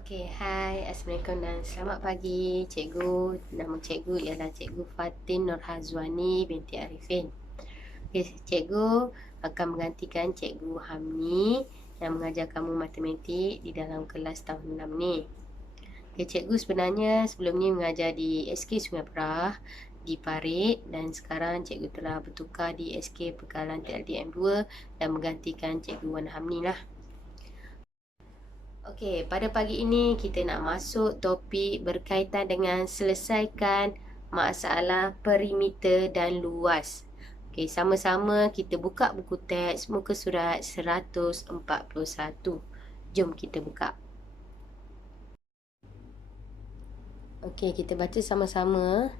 Okey, hai, Assalamualaikum dan selamat pagi cikgu. Nama cikgu ialah Cikgu Fatin Nurhazwani binti Arifin. Okey, cikgu akan menggantikan Cikgu Hamni yang mengajar kamu matematik di dalam kelas tahun 6 ni. Okey, cikgu sebenarnya sebelum ni mengajar di SK Sungai Perah di Parit dan sekarang cikgu telah bertukar di SK Pekalan TLDM 2 dan menggantikan Cikgu Wan Hamni lah. Okey, pada pagi ini kita nak masuk topik berkaitan dengan selesaikan masalah perimeter dan luas. Okey, sama-sama kita buka buku teks muka surat 141. Jom kita buka. Okey, kita baca sama-sama.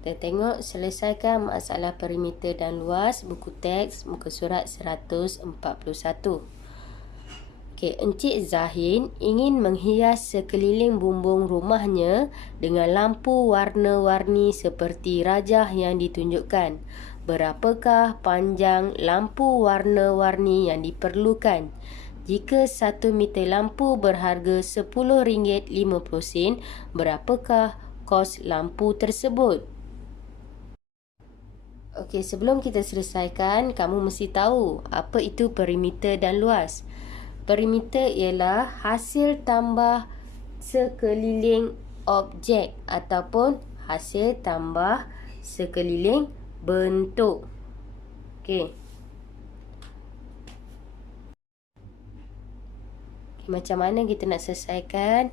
Kita tengok selesaikan masalah perimeter dan luas buku teks muka surat 141. Okay, Encik Zahin ingin menghias sekeliling bumbung rumahnya dengan lampu warna-warni seperti rajah yang ditunjukkan. Berapakah panjang lampu warna-warni yang diperlukan? Jika 1 meter lampu berharga RM10.50, berapakah kos lampu tersebut? Okey, sebelum kita selesaikan, kamu mesti tahu apa itu perimeter dan luas. Perimeter ialah hasil tambah sekeliling objek ataupun hasil tambah sekeliling bentuk. Okey. Macam mana kita nak selesaikan?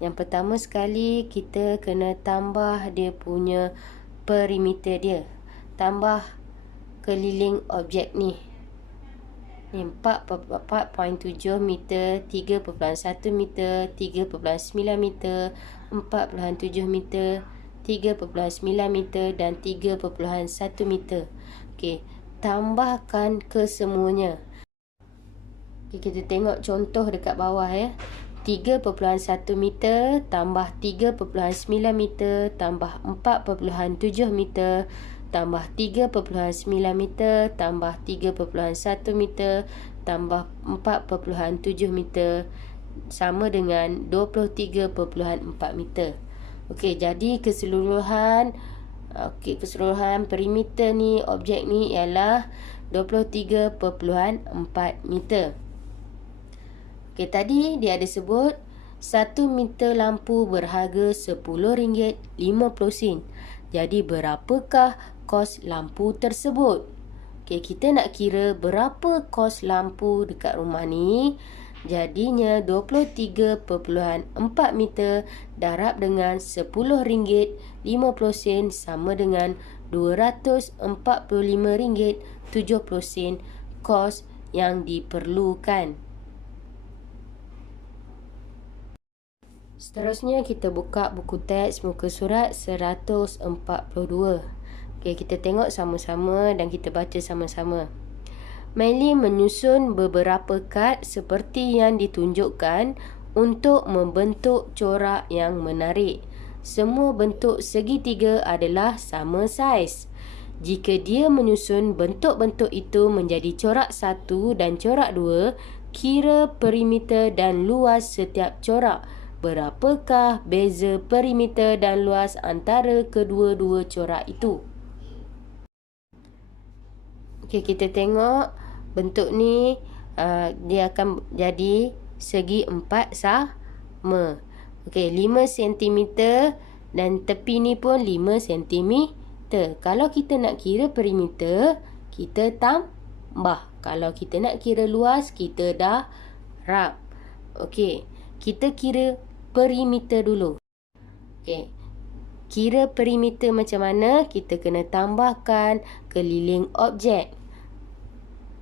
Yang pertama sekali kita kena tambah dia punya perimeter dia. Tambah keliling objek ni. 4.7 meter, 3.1 meter, 3.9 meter, 4.7 meter, 3.9 meter dan 3.1 meter. Okey, tambahkan kesemuanya. Okey, kita tengok contoh dekat bawah ya. 3.1 meter tambah 3.9 meter tambah 4.7 meter tambah 3.9 meter tambah 3.1 meter tambah 4.7 meter sama dengan 23.4 meter. Okey, jadi keseluruhan perimeter ni, objek ni ialah 23.4 meter. Okey, tadi dia ada sebut 1 meter lampu berharga RM10.50. Jadi berapakah kos lampu tersebut? Okey, kita nak kira berapa kos lampu dekat rumah ni. Jadinya 23.4 meter darab dengan RM10.50 sama dengan RM245.70 kos yang diperlukan. Seterusnya kita buka buku teks muka surat 142. Okey, kita tengok sama-sama dan kita baca sama-sama. Melly menyusun beberapa kad seperti yang ditunjukkan untuk membentuk corak yang menarik. Semua bentuk segitiga adalah sama saiz. Jika dia menyusun bentuk-bentuk itu menjadi corak 1 dan corak 2, kira perimeter dan luas setiap corak. Berapakah beza perimeter dan luas antara kedua-dua corak itu? Okey, kita tengok bentuk ni dia akan jadi segi 4 sama. Okey, 5 cm dan tepi ni pun 5 cm. Kalau kita nak kira perimeter, kita tambah. Kalau kita nak kira luas, kita darab. Okey, kita kira perimeter dulu. Okey. Kira perimeter macam mana? Kita kena tambahkan keliling objek.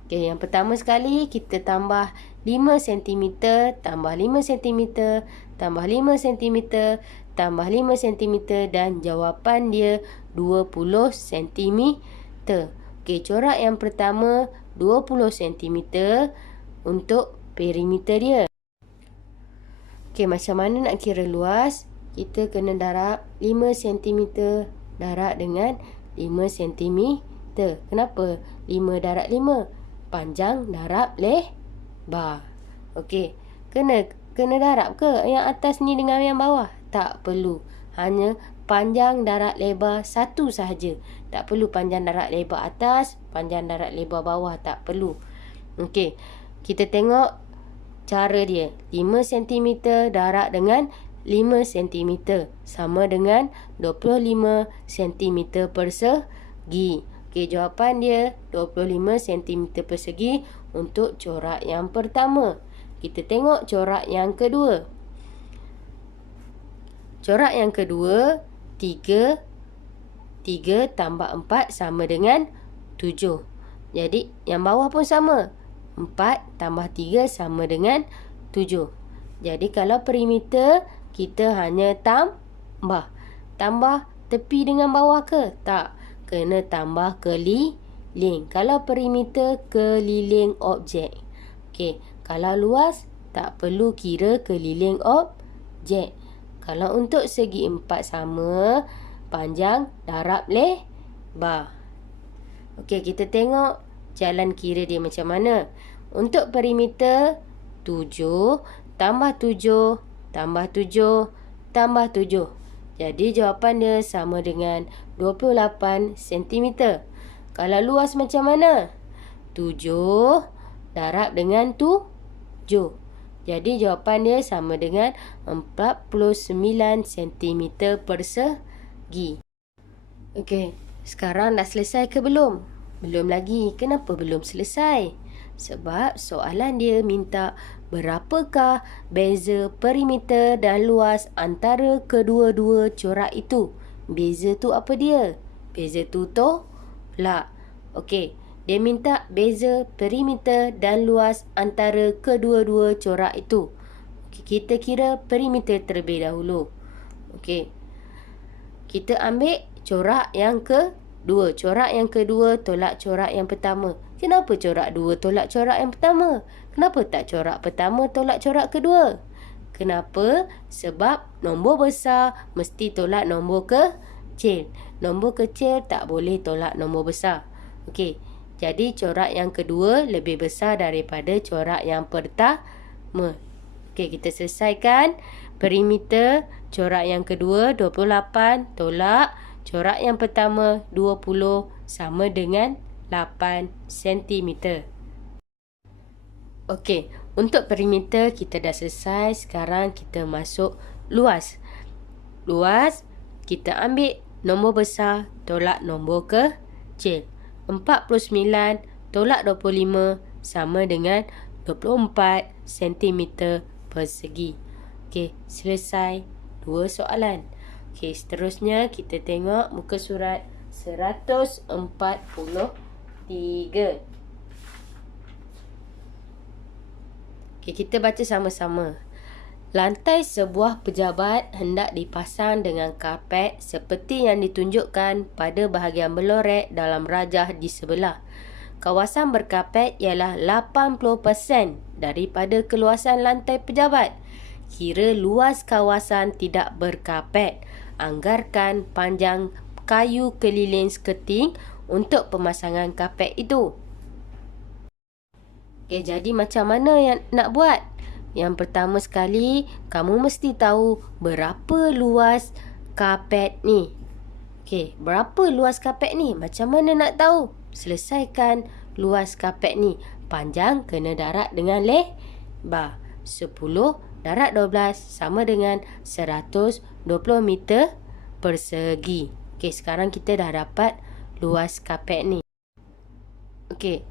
Okey, yang pertama sekali kita tambah 5 cm tambah 5 cm tambah 5 cm tambah 5 cm dan jawapan dia 20 cm. Okey, corak yang pertama 20 cm untuk perimeter dia. Okey, macam mana nak kira luas? Kita kena darab 5 cm darab dengan 5 cm. Kenapa? 5 darab 5. Panjang darab lebar. Okey, kena kena darab ke yang atas ni dengan yang bawah? Tak perlu. Hanya panjang darab lebar satu sahaja. Tak perlu panjang darab lebar atas, panjang darab lebar bawah. Tak perlu. Okey. Kita tengok cara dia. 5 cm darab dengan 5 cm. Sama dengan 25 cm persegi. Okey, jawapan dia 25 cm persegi untuk corak yang pertama. Kita tengok corak yang kedua. Corak yang kedua, 3 tambah 4 sama dengan 7. Jadi, yang bawah pun sama. 4 tambah 3 sama dengan 7. Jadi, kalau perimeter, kita hanya tambah. Tambah tepi dengan bawah ke? Tak. Kena tambah keliling. Kalau perimeter, keliling objek. Okey. Kalau luas, tak perlu kira keliling objek. Kalau untuk segi 4 sama, panjang darab lebar. Okey, kita tengok jalan kira dia macam mana. Untuk perimeter, 7 tambah 7 tambah 7 tambah 7. Jadi jawapan dia sama dengan 28 cm. Kalau luas macam mana? 7 darab dengan 7. Jadi jawapan dia sama dengan 49 cm persegi. Okey, sekarang dah selesai ke belum? Belum lagi. Kenapa belum selesai? Sebab soalan dia minta berapakah beza perimeter dan luas antara kedua-dua corak itu. Beza tu apa dia? Beza tu tolak. Okey. Dia minta beza perimeter dan luas antara kedua-dua corak itu. Kita kira perimeter terlebih dahulu. Okey. Kita ambil corak yang kedua. Corak yang kedua tolak corak yang pertama. Kenapa corak dua tolak corak yang pertama? Kenapa tak corak pertama tolak corak kedua? Kenapa? Sebab nombor besar mesti tolak nombor kecil. Nombor kecil tak boleh tolak nombor besar. Okey. Jadi, corak yang kedua lebih besar daripada corak yang pertama. Okey, kita selesaikan. Perimeter corak yang kedua 28 tolak corak yang pertama 20 sama dengan 8 cm. Okey, untuk perimeter kita dah selesai. Sekarang kita masuk luas. Luas, kita ambil nombor besar tolak nombor kecil. 49 tolak 25 sama dengan 24 cm persegi. Okey, selesai 2 soalan. Okey, seterusnya kita tengok muka surat 143. Okey, kita baca sama-sama. Lantai sebuah pejabat hendak dipasang dengan kapet seperti yang ditunjukkan pada bahagian berlorek dalam rajah di sebelah. Kawasan berkapet ialah 80% daripada keluasan lantai pejabat. Kira luas kawasan tidak berkapet. Anggarkan panjang kayu keliling skirting untuk pemasangan kapet itu. Okey, jadi macam mana yang nak buat? Yang pertama sekali, kamu mesti tahu berapa luas kapet ni. Okey, berapa luas kapet ni? Macam mana nak tahu? Selesaikan luas kapet ni. Panjang kena darab dengan lebar. 10 darab 12 sama dengan 120 meter persegi. Okey, sekarang kita dah dapat luas kapet ni. Okey,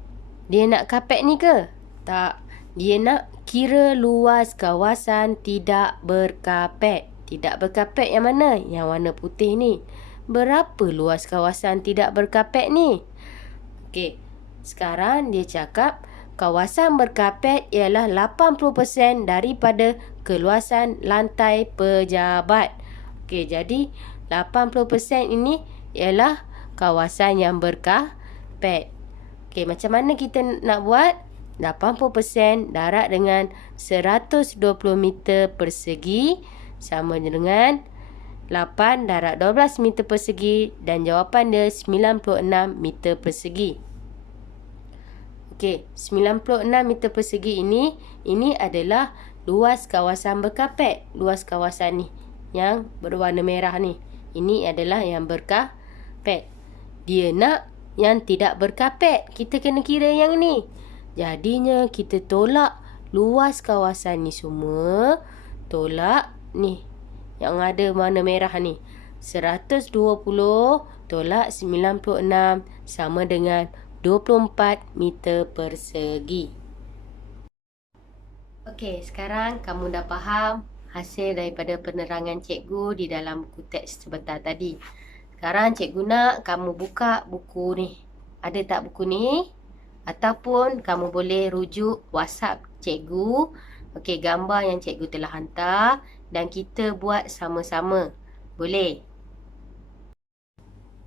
dia nak kapet ni ke? Tak. Dia nak kira luas kawasan tidak berkapet. Tidak berkapet yang mana? Yang warna putih ni. Berapa luas kawasan tidak berkapet ni? Okey. Sekarang dia cakap kawasan berkapet ialah 80% daripada keluasan lantai pejabat. Okey, jadi 80% ini ialah kawasan yang berkapet. Okey, macam mana kita nak buat? 80% darab dengan 120 meter persegi sama dengan 8 darab 12 meter persegi dan jawapan dia 96 meter persegi. Okey, 96 meter persegi ini adalah luas kawasan berkapet. Luas kawasan ni yang berwarna merah ni. Ini adalah yang berkapet. Dia nak yang tidak berkapet. Kita kena kira yang ni. Jadinya kita tolak luas kawasan ni semua. Tolak ni yang ada warna merah ni. 120 tolak 96 sama dengan 24 meter persegi. Okey, sekarang kamu dah faham hasil daripada penerangan cikgu di dalam buku teks sebentar tadi. Sekarang cikgu nak kamu buka buku ni. Ada tak buku ni? Ataupun kamu boleh rujuk WhatsApp cikgu. Okey, gambar yang cikgu telah hantar dan kita buat sama-sama. Boleh?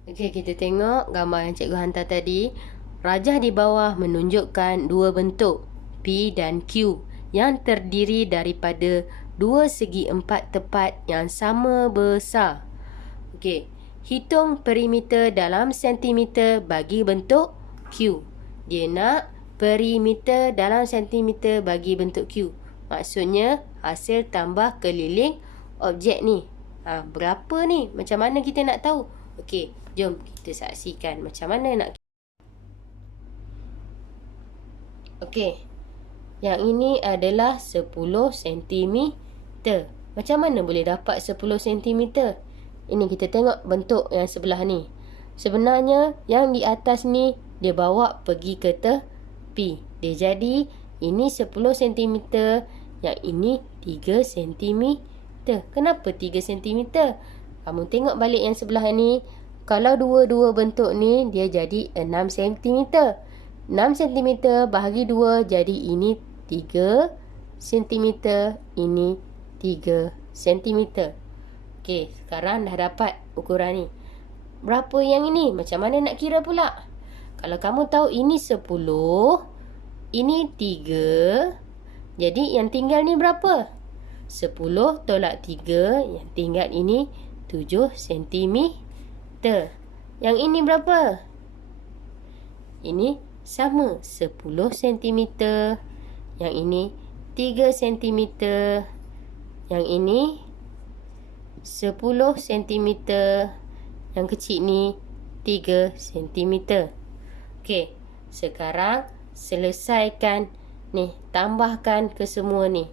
Okey, kita tengok gambar yang cikgu hantar tadi. Rajah di bawah menunjukkan dua bentuk, P dan Q, yang terdiri daripada dua segi empat tepat yang sama besar. Okey, hitung perimeter dalam sentimeter bagi bentuk Q. Dia nak perimeter dalam sentimeter bagi bentuk Q. Maksudnya hasil tambah keliling objek ni. Berapa ni? Macam mana kita nak tahu? Okey, jom kita saksikan macam mana nak. Okey, yang ini adalah 10 cm. Macam mana boleh dapat 10 cm? Ini kita tengok bentuk yang sebelah ni. Sebenarnya yang di atas ni dia bawa pergi ke tepi. Dia jadi ini 10 cm, yang ini 3 cm. Kenapa 3 cm? Kamu tengok balik yang sebelah ni. Kalau dua-dua bentuk ni dia jadi 6 cm. 6 cm bahagi 2 jadi ini 3 cm, ini 3 cm. Okey, sekarang dah dapat ukuran ni. Berapa yang ini? Macam mana nak kira pula? Kalau kamu tahu ini 10, ini 3. Jadi yang tinggal ni berapa? 10 tolak 3, yang tinggal ini 7 cm. Yang ini berapa? Ini sama 10 cm. Yang ini 3 cm. Yang ini 10 cm. Yang kecil ni 3 cm. Okey, sekarang selesaikan ni, tambahkan ke semua ni.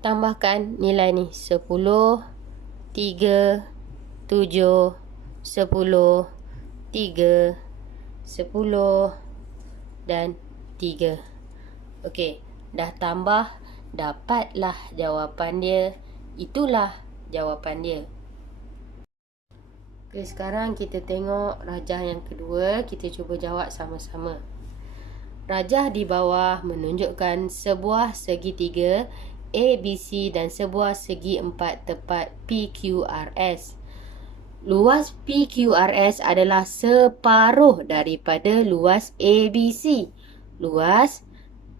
Tambahkan nilai ni 10, 3, 7, 10, 3, 10 dan 3. Okey, dah tambah, dapatlah jawapan dia. Itulah jawapan dia. Okey, sekarang kita tengok rajah yang kedua. Kita cuba jawab sama-sama. Rajah di bawah menunjukkan sebuah segitiga ABC dan sebuah segi empat tepat PQRS. Luas PQRS adalah separuh daripada luas ABC. Luas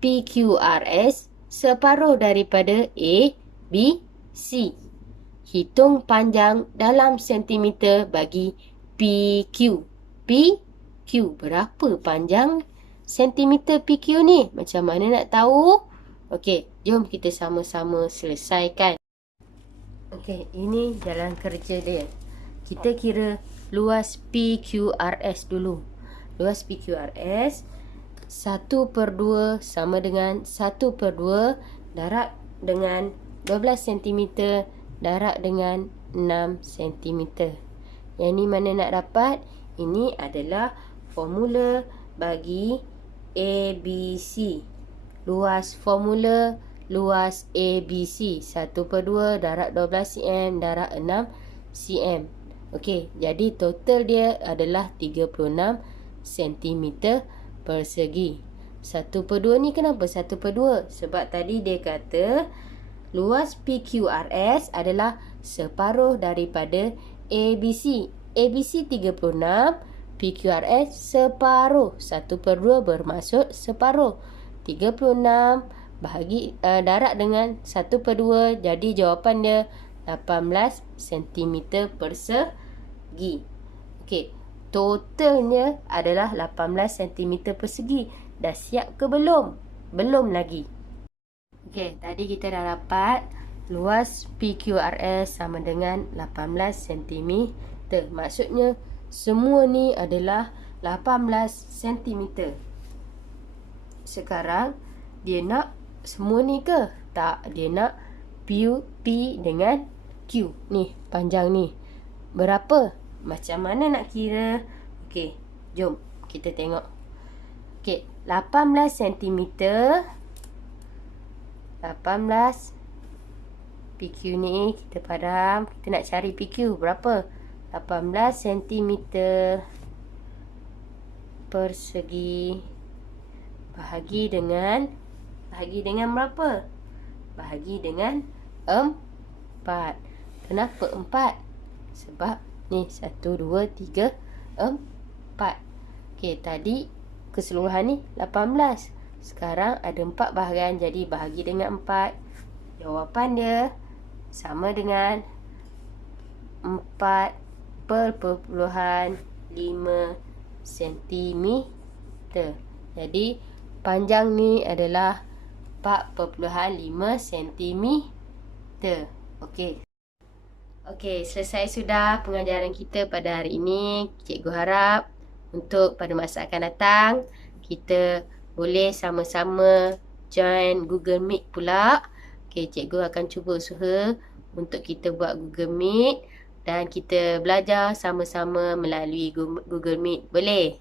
PQRS separuh daripada ABC. Hitung panjang dalam sentimeter bagi PQ. PQ, berapa panjang sentimeter PQ ni? Macam mana nak tahu? Okey, jom kita sama-sama selesaikan. Okey, ini jalan kerja dia. Kita kira luas PQRS dulu. Luas PQRS 1/2 sama dengan 1/2 darab dengan 12 cm darab dengan 6 cm. Yang ni mana nak dapat? Ini adalah formula bagi ABC. Formula luas ABC 1/2 darab 12 cm darab 6 cm. Okey, jadi total dia adalah 36 cm persegi. 1/2 ni kenapa 1/2? Sebab tadi dia kata luas PQRS adalah separuh daripada ABC. ABC 36, PQRS separuh. 1/2 bermaksud separuh. 36 bahagi darab dengan 1/2, jadi jawapan dia 18 cm persegi. Okey, totalnya adalah 18 cm persegi. Dah siap ke belum? Belum lagi. Okey, tadi kita dah dapat luas PQRS sama dengan 18 cm. Maksudnya semua ni adalah 18 cm. Sekarang dia nak semua ni ke? Tak, dia nak P dengan Q. Ni, panjang ni. Berapa? Macam mana nak kira? Okey, jom kita tengok. Okey, 18 cm. 18 PQ ni kita padam. Kita nak cari PQ berapa? 18 cm persegi bahagi dengan berapa? Bahagi dengan 4. Kenapa 4? Sebab ni 1, 2, 3, 4. Okey, tadi keseluruhan ni 18. Sekarang ada 4 bahagian, jadi bahagi dengan 4. Jawapan dia sama dengan 4,5 cm. Jadi panjang ni adalah 4,5 cm. Okey. Okey, selesai sudah pengajaran kita pada hari ini. Cikgu harap untuk pada masa akan datang kita boleh sama-sama join Google Meet pula. Okey, cikgu akan cuba usaha untuk kita buat Google Meet dan kita belajar sama-sama melalui Google Meet. Boleh?